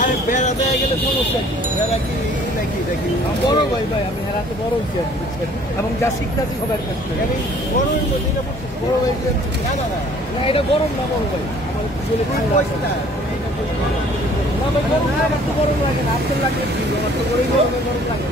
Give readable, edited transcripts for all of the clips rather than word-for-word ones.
আরে বেড়া দেয়া গেলে সমস্যা কি? বেড়া কি নাকি দেখি বড় ভাই ভাই আমি হেরাতে বড় হইছি এবং যা শিখতেছি সবার কাছ থেকে আমি বড়ই বলি এটা বড় ভাই না না না না এটা গরম না বড় ভাই আমার ছেলে পয়সা না ভাই গরম না একটু গরম লাগে না আপনার লাগে আমার তো গরম গরম লাগে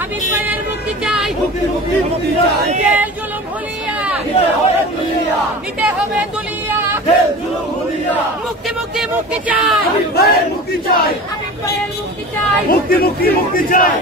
হাবিব ভাইয়ের মুক্তি চাই জেল জুলুম ভুলিয়া নিতে হবে দুলিয়া মুক্তি মুক্তি মুক্তি চাই হাবিব ভাইয়ের মুক্তি চাই মুক্তি মুক্তি মুক্তি চাই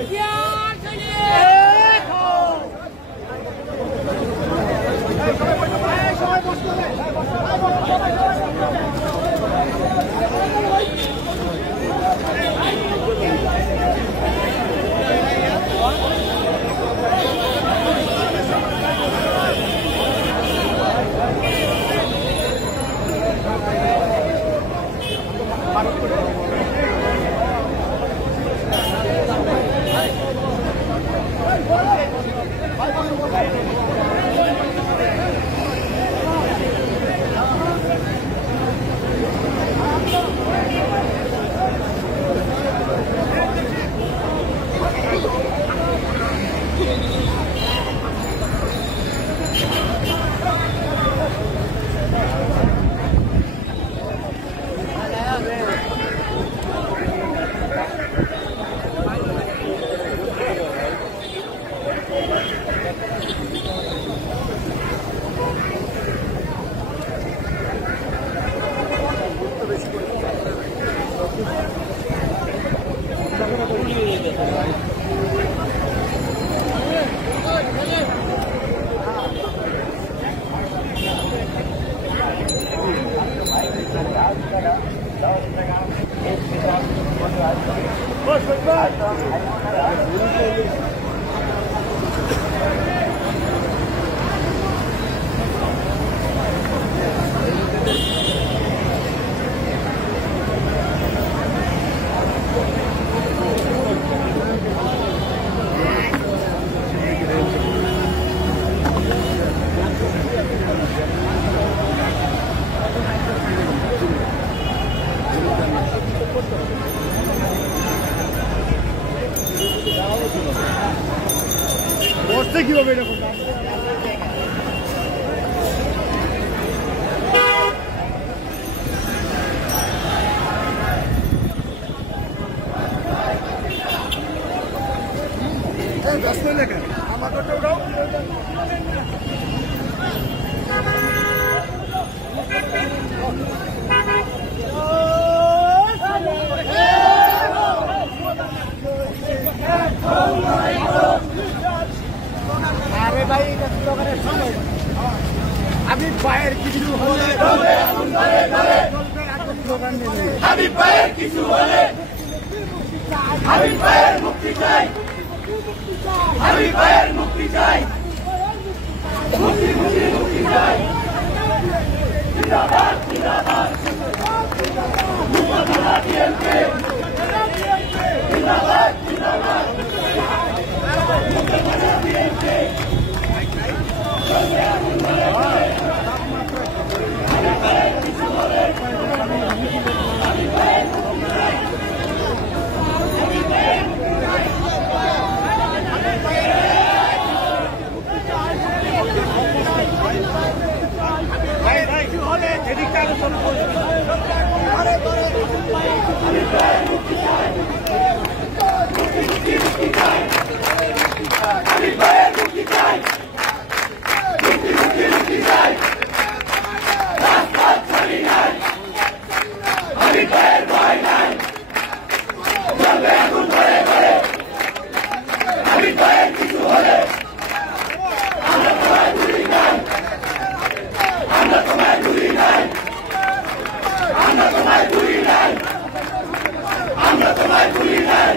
বসতে কিভাবে এরকম আমার তো ওটাও আরে ভাই এটা স্লোগানের সময় হাবিব ভাইয়ের কিছু হলে স্লোগান নেবে হাবিব ভাইয়ের কিছু হলে হাবিব ভাইয়ের মুক্তি চাই হাবিব ভাইয়ের মুক্তি চাই মুক্তি মুক্তি মুক্তি চাই জিন্দাবাদ জিন্দাবাদ জিন্দাবাদ জিন্দাবাদ জিন্দাবাদ Hey! হাবিব ভাইয়ের মুক্তি চাই, মুক্তি মুক্তি মুক্তি চাই, রাজপথ ছাড়ি নাই, হাবিব ভাইয়ের ভয় নাই, চলবে আগুন ঘরে ঘরে, হাবিব ভাইয়ের কিছু হলে আমরা তোমায় ভুলি নাই, আমরা তোমায় ভুলি নাই, আমরা তোমায় ভুলি নাই, আমরা তোমায় ভুলি নাই।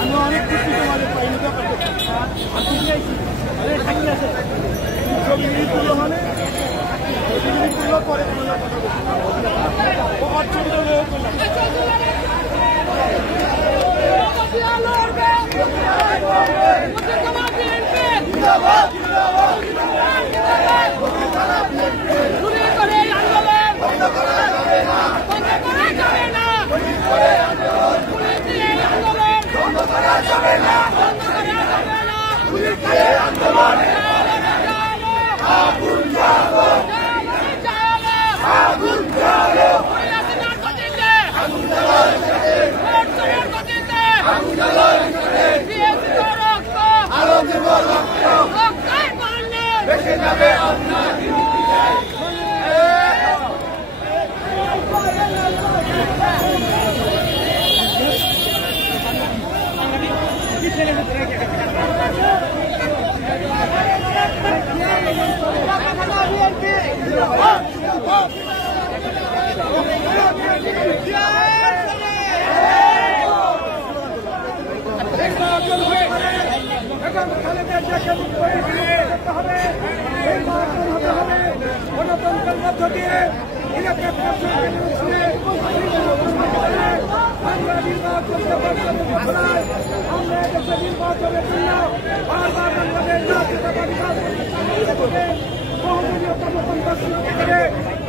আমি অনেক কিছু তোমাদের পাইনি পরে গণতন্ত্রের মধ্য দিয়ে আমরা নির্বাচনের জন্য বারবার বাংলাদেশ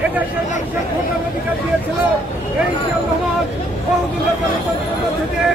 এদেশের মানুষের ভোটার অধিকার দিয়েছিল এই জিয়াউর রহমান বহুদিনের গণতন্ত্রের মধ্য দিয়ে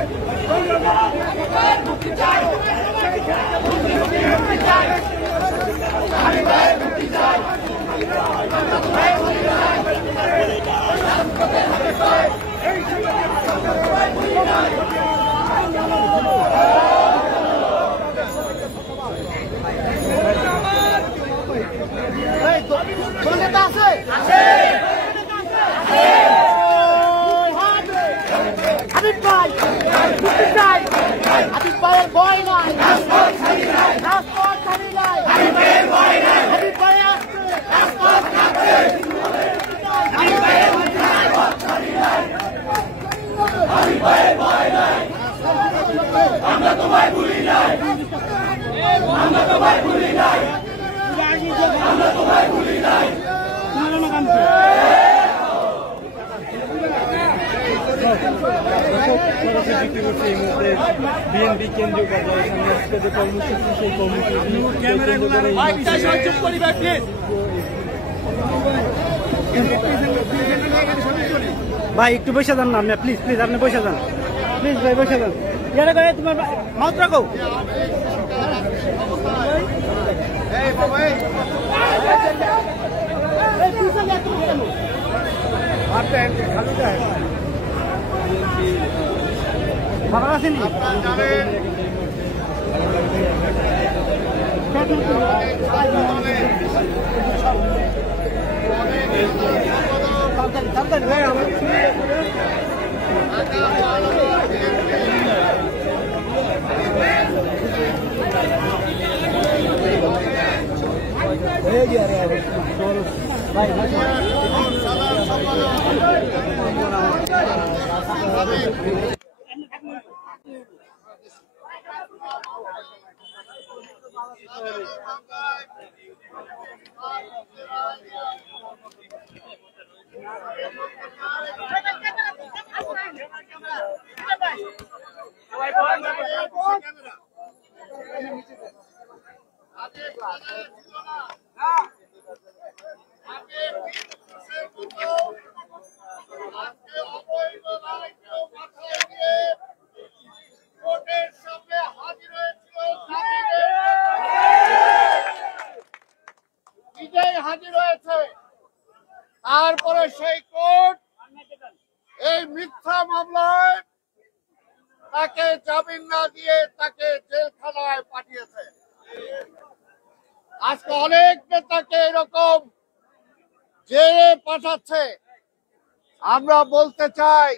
Happy Fire Boy Night! Passport Sunny Night! Happy Fire Boy Night! Happy Fire Passport Happy Fire Sunny Night! Happy Fire Boy Night! আমরা তোমায় ভুলি নাই, আমরা তোমায় ভুলি নাই, আমরা তোমায় ভুলি নাই। বিএনপি কেন্দ্রীয় কার্যালয়ের সামনে আজকে যে কর্মসূচি সেই কর্মসূচি ভাই একটু বসে যান না আপনি প্লিজ প্লিজ আপনি বসে যান প্লিজ ভাই বসে যান ইয়ারে করে তোমার মাউথ রাখো ভালো আছেনি হয়ে গিয়া রে ভাই হাজির হয়েছে, তারপরে সেই কোর্ট এই মিথ্যা মামলায় তাকে জামিন না দিয়ে তাকে জেলখানায় পাঠিয়েছে। আজকে অনেক নেতাকে এরকম জেলে পাঠাচ্ছে। আমরা বলতে চাই,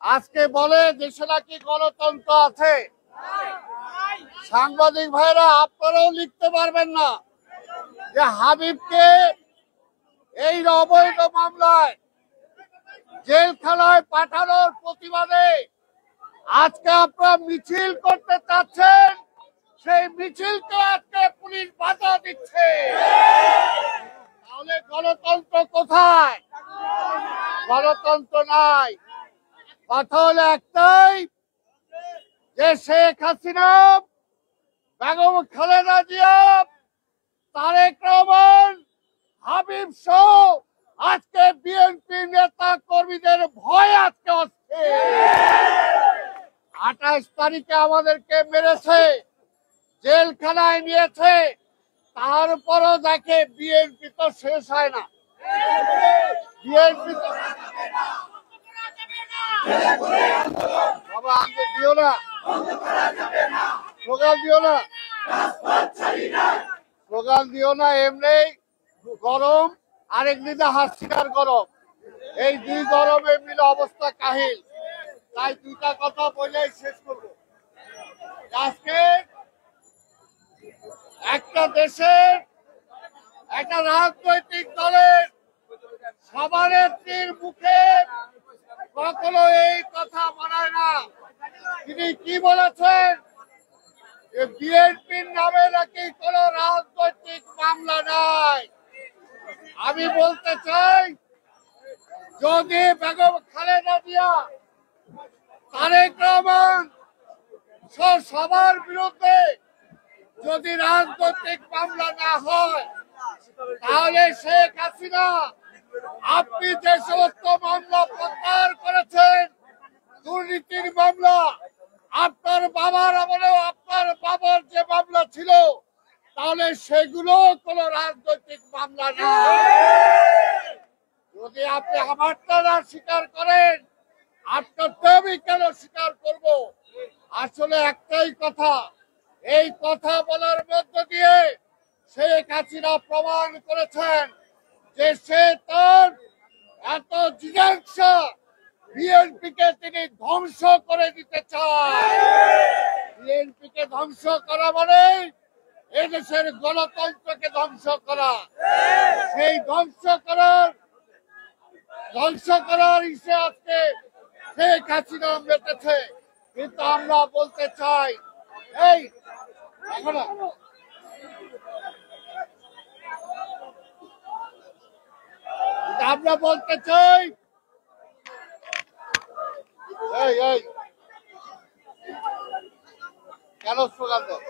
আজকে বলে দেশে নাকি গণতন্ত্র আছে। সাংবাদিক ভাইরা আপনারাও লিখতে পারবেন না যে হাবিবকে এই অবৈধ মামলায় জেলখানায় পাঠানোর প্রতিবাদে আজকে আপনারা মিছিল করতে চাচ্ছেন, সেই মিছিলকে আজকে পুলিশ বাধা দিচ্ছে। তাহলে গণতন্ত্র কোথায়? গণতন্ত্র নাই। কথা হলো একটাই, যে শেখ হাসিনা, বেগম খালেদা জিয়া, তারেক রহমান, হাবিব সহ আজকে বিএনপি নেতা কর্মীদের ভয় আজকে অস্থির। 28 তারিখে আমাদেরকে মেরেছে, জেলখানায় নিয়েছে, তারপরও দেখে বিএনপি তো শেষ হয় না। বিএনপি তো বাবা আনতে দিও না, স্লোগান দিও না, স্লোগান দিও না। এমনি গরম, আরেকদিকে হাসিনার গরম, এই দুই গরমে মিলে অবস্থা কাহিল। তাই দুইটা কথা বলেই শেষ করব। আজকে একটা দেশের একটা রাজনৈতিক দলের সভানেত্রীর মুখে কখনো এই কথা বলায় না। তিনি কি বলেছেন? যে বিএনপির নামে নাকি কোন রাজনৈতিক মামলা নাই। আমি বলতে চাই, যদি বেগম খালেদা জিয়া, তারেক রহমান সবার বিরুদ্ধে যদি রাজনৈতিক মামলা না হয়, তাহলে শেখ হাসিনা আপনি যে সমস্ত মামলা প্রত্যাহার করেছেন, দুর্নীতির মামলা, আপনার বাবার আমলেও আপনার বাবার যে মামলা ছিল, তাহলে সেগুলো কোন রাজনৈতিক মামলা না। যদি আপনি আমারটা না স্বীকার করেন, আপনারটা আমি কেন স্বীকার করব? আসলে একটাই কথা, এই কথা বলার মধ্য দিয়ে শেখ হাসিনা প্রমাণ করেছেন যে সে তার এত জিজ্ঞাসা বিএনপিকে তিনি ধ্বংস করে দিতে চায়। বিএনপিকে ধ্বংস করা মানে এদেশের গণতন্ত্রকে ধ্বংস করা। সেই ধ্বংস করার ইসে আজকে শেখ হাসিনা মেতেছে। কিন্তু আমরা বলতে চাই, এই আমরা বলতে চাই, এই কেন স্লোগান দেয়?